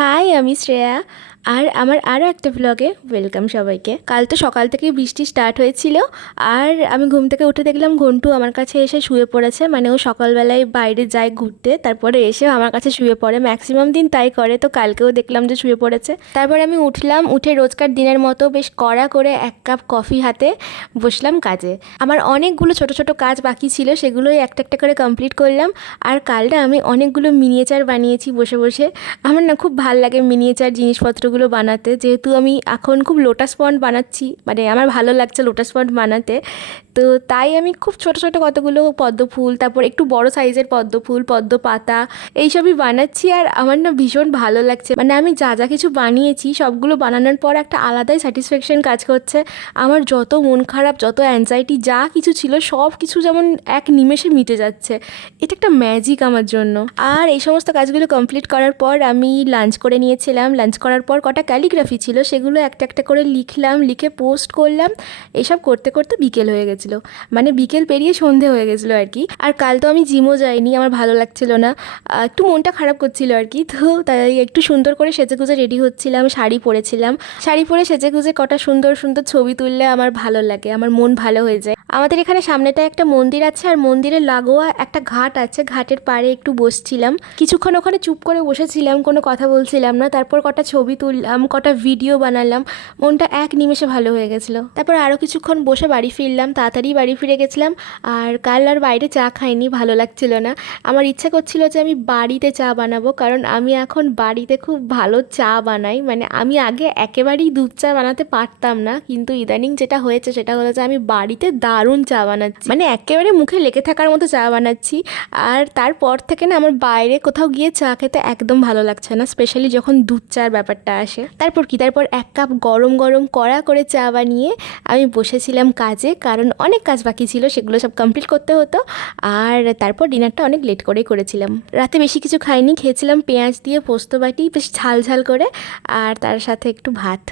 High, আমি শ্রেয়া। আর আমার আরও একটা ব্লগে ওয়েলকাম সবাইকে। কাল তো সকাল থেকে বৃষ্টি স্টার্ট হয়েছিল, আর আমি ঘুম থেকে উঠে দেখলাম ঘন্টু আমার কাছে এসে শুয়ে পড়েছে। মানে ও সকালবেলায় বাইরে যায় ঘুরতে, তারপরে এসে আমার কাছে শুয়ে পড়ে। ম্যাক্সিমাম দিন তাই করে, তো কালকেও দেখলাম যে শুয়ে পড়েছে। তারপরে আমি উঠলাম, উঠে রোজকার দিনের মতো বেশ কড়া করে এক কাপ কফি হাতে বসলাম কাজে। আমার অনেকগুলো ছোট ছোট কাজ বাকি ছিল, সেগুলোই একটা একটা করে কমপ্লিট করলাম। আর কাল না আমি অনেকগুলো মিনিয়েচার বানিয়েছি বসে বসে। আমার না খুব ভাল লাগে মিনিয়েচার জিনিসপত্রগুলো বানাতে, যেহেতু আমি এখন খুব লোটাস পন্ড বানাচ্ছি, মানে আমার ভালো লাগছে লোটাস পন্ড বানাতে। তো তাই আমি খুব ছোট ছোট কতগুলো পদ্ম ফুল, তারপর একটু বড় সাইজের পদ্ম ফুল, পদ্ম পাতা এইসবই বানাচ্ছি। আর আমার না ভীষণ ভালো লাগছে, মানে আমি যা যা কিছু বানিয়েছি সবগুলো বানানোর পর একটা আলাদাই স্যাটিসফ্যাকশন কাজ করছে। আমার যত মন খারাপ, যত অ্যাংজাইটি যা কিছু ছিল সব কিছু যেমন এক নিমেষে মিটে যাচ্ছে। এটা একটা ম্যাজিক আমার জন্য। আর এই সমস্ত কাজগুলো কমপ্লিট করার পর আমি লাঞ্চ করে নিয়েছিলাম। লাঞ্চ করার পর কটা ক্যালিগ্রাফি ছিল, সেগুলো একটা একটা করে লিখলাম, লিখে পোস্ট করলাম। এসব করতে করতে বিকেল হয়ে গেছিলো, মানে বিকেল পেরিয়ে সন্ধে হয়ে গেছিলো আর কি। আর কাল তো আমি জিমও যাইনি, আমার ভালো লাগছিল না, একটু মনটা খারাপ করছিল আর কি। তো তাই একটু সুন্দর করে সেজেগুজে রেডি হচ্ছিলাম, শাড়ি পরেছিলাম। শাড়ি পরে সেজেগুজে কটা সুন্দর সুন্দর ছবি তুললে আমার ভালো লাগে, আমার মন ভালো হয়ে যায়। আমাদের এখানে সামনেটায় একটা মন্দির আছে, আর মন্দিরের লাগোয়া একটা ঘাট আছে। ঘাটের পাড়ে একটু বসছিলাম, কিছুক্ষণ ওখানে চুপ করে বসেছিলাম, কোনো কথা বলছিলাম না। তারপর কটা ছবি তুললাম, কটা ভিডিও বানালাম, মনটা এক নিমেষে ভালো হয়ে গেছিলো। তারপর আরও কিছুক্ষণ বসে বাড়ি ফিরলাম, তাড়াতাড়ি বাড়ি ফিরে গেছিলাম। আর কাল আর বাইরে চা খাইনি, ভালো লাগছিল না। আমার ইচ্ছা করছিল যে আমি বাড়িতে চা বানাবো, কারণ আমি এখন বাড়িতে খুব ভালো চা বানাই। মানে আমি আগে একেবারেই দুধ চা বানাতে পারতাম না, কিন্তু ইদানিং যেটা হয়েছে সেটা হলো যে আমি বাড়িতে দারুণ চা বানাচ্ছি, মানে একেবারে মুখে লেগে থাকার মতো চা বানাচ্ছি। আর তারপর থেকে না আমার বাইরে কোথাও গিয়ে চা খেতে একদম ভালো লাগছে না, স্পেশালি যখন দুধ চার ব্যাপারটা আসে। তারপর এক কাপ গরম গরম কড়া করে চা বানিয়ে আমি বসেছিলাম কাজে, কারণ অনেক কাজ বাকি ছিল, সেগুলো সব কমপ্লিট করতে হতো। আর তারপর ডিনারটা অনেক লেট করেই করেছিলাম। রাতে বেশি কিছু খাইনি, খেয়েছিলাম পেঁয়াজ দিয়ে পোস্ত বাটি বেশ ঝাল ঝাল করে, আর তার সাথে একটু ভাত।